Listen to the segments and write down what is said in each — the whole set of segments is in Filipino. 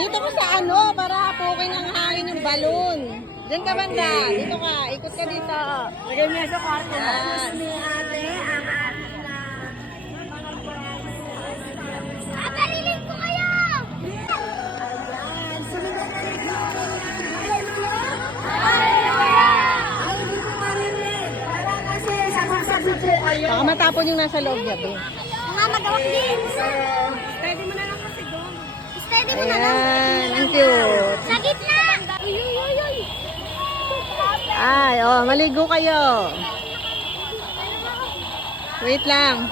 Dito ka sa ano, para hapukin ang hangin yung balon. Diyan ka banda. Dito ka. Ikot ka dito. Lagay niya sa kwarto. Yan. Papalilin ko kayo! Baka matapon yung nasa loob niya, be. Mga magawak din. Steady mo na lang kasi doon. Steady mo na lang. Ayan, ang cute. Sa gitna! Uy, uy, uy, uy. Ay, oh, maligo kayo. Wait lang.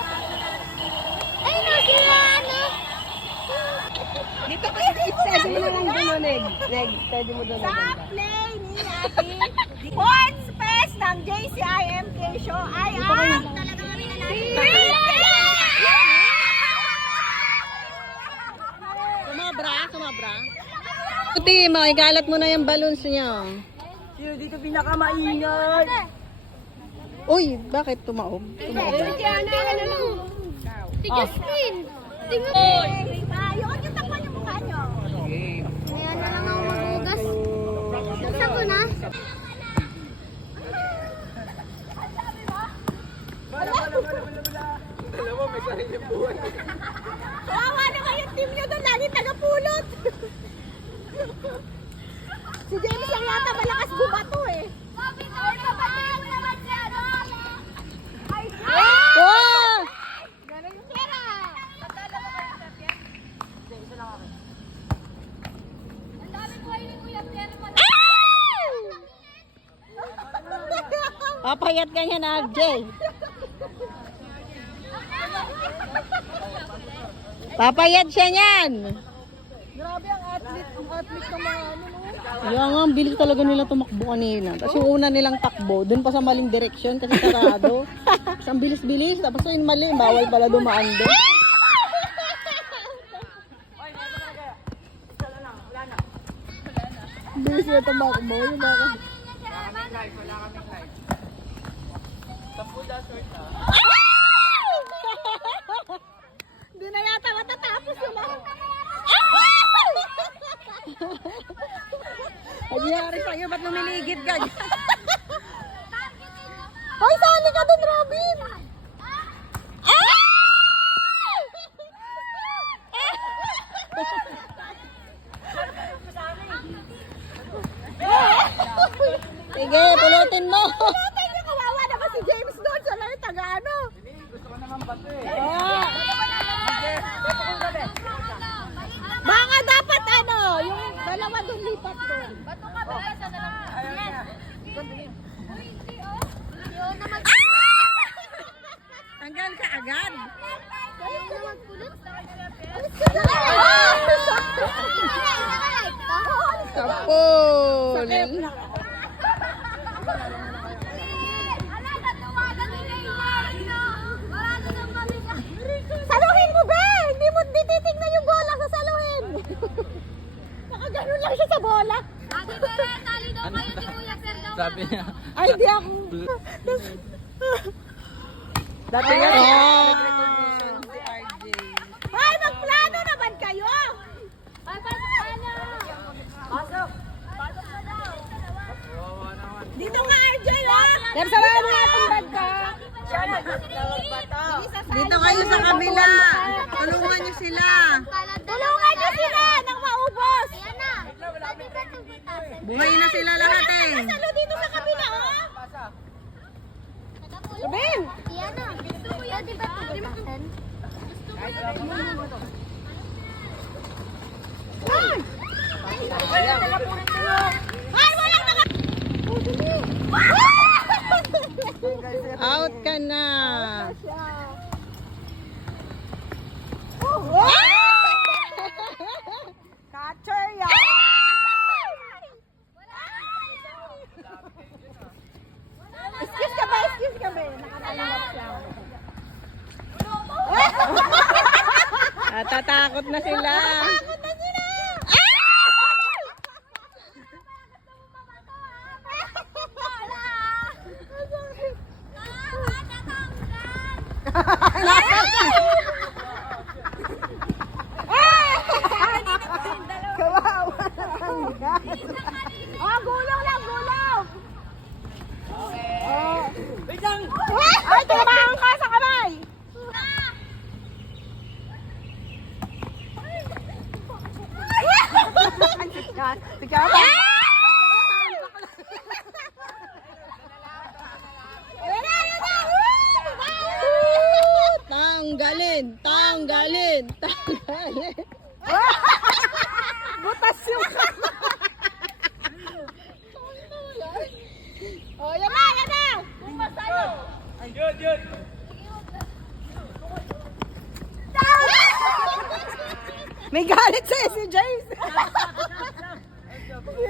Ay, no, sila, ano? Dito kayo. Steady mo na lang doon, Neg. Neg, steady mo doon. Sa play ni Ate. Fourth space ng JCIMK show ay ang Talaga kami na Sumabra, sumabra. Puti, makigalat mo na yung balloons niya. Sino dito pinakamaingay? Uy, bakit tumaob? Tumaob. Si Justin. Tingnan mo. Ayun, yung takpan yung mukha nyo. Ayan na lang ako maghugas. Buksan ko na. Kawawa naman yung team nyo doon. Lagi tagapulot. Si James lang yata malakas bumato eh. Oh! Galing yung pera. Ang dami ko ay ni Kuya Pierre pala. Papayat ka niyan, RJ. Papayat siya niyan. Grabe ang athlete ng mga ano. Kaya nga, ang bilis talaga nila tumakbo kanina. Tapos yung una nilang takbo, dun pa sa maling direksyon kasi sarado. Tapos ang bilis-bilis, tapos yung mali, bawal pala dumaan doon. Bilis nila tumakbo, yung baka. Hindi na yata matatapos yun ah. Ay, nangyari sa'yo, ba't lumiligid ka? Hoy, sali ka doon, Robin! Sige, pulutin mo. Tatay niya, kawawa naman si James doon. Siya lang yung taga-ano. Ah. Baka dapat ano, yung dalawa doon lipat doon. Bato ka ba? Isa na lang. Uy, hindi oh. Yun na Tanggal ka agad. Ayaw na magpulot. Alis ka na! Nakalive ka? Kapul. Ala, natuwagan nila yung marado ng kami niya. Saluhin mo, be! Hindi mo titignan yung bola sa saluhin. Nakaganon lang siya sa bola. Ate Bere, tali daw kayo ni Kuya Pierre daw. Sabi niya. Ay, di ako. Dati nga Ay, magplano naman kayo! Ay, pasok ka na. Pasok! Pasok na daw. Dito ka, RJ, ha? Yan, sarahan mo natin bag ka. Dito kayo sa kabila. Tulungan niyo sila. Tulungan niyo sila nang maubos. Ayan na. Pwede ba ito butasan? Buhay na sila lahat eh. Salo dito sa kabila, oh. Sabihin! Ayan na. Pwede ba ito butasan? Ay! Ay, walang naka... Out ka na. Catcher yan! Excuse ka ba? Excuse ka ba? Nakatalunod siya. Tatakot na sila. Takot na sila! Kawawa Tanggalin! Tanggalin! Tanggalin! Butas yung Oh, yan na, yan na! Bumas tayo! May galit sa'yo si James!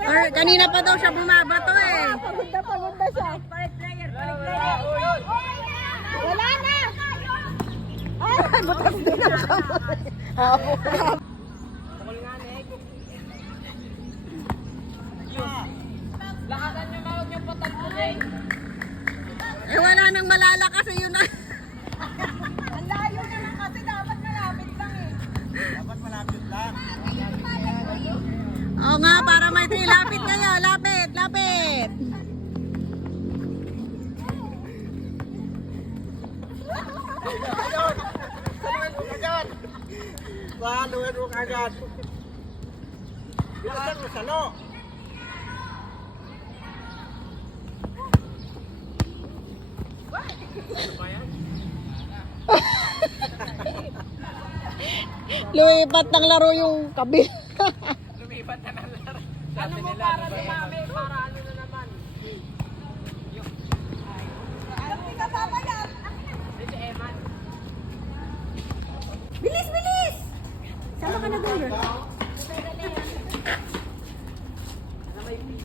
Or, kanina pa daw siya bumabato eh. Pagod na siya. Wala na! Ay, butas din ang kamay. Eh wala nang malalakas eh yun ah. Ang layo naman kasi dapat malapit lang eh. Oo nga, para may lapit kayo. Lapit, lapit. Saluhin mo kagad. Bilisan mo, salo. Lumipat ng laro yung kabi. Lumipat na ng laro. Sabi nila, para lumami, para ano na naman. Kasama yan. Si Eman. Bilis, bilis! Sama ka na doon.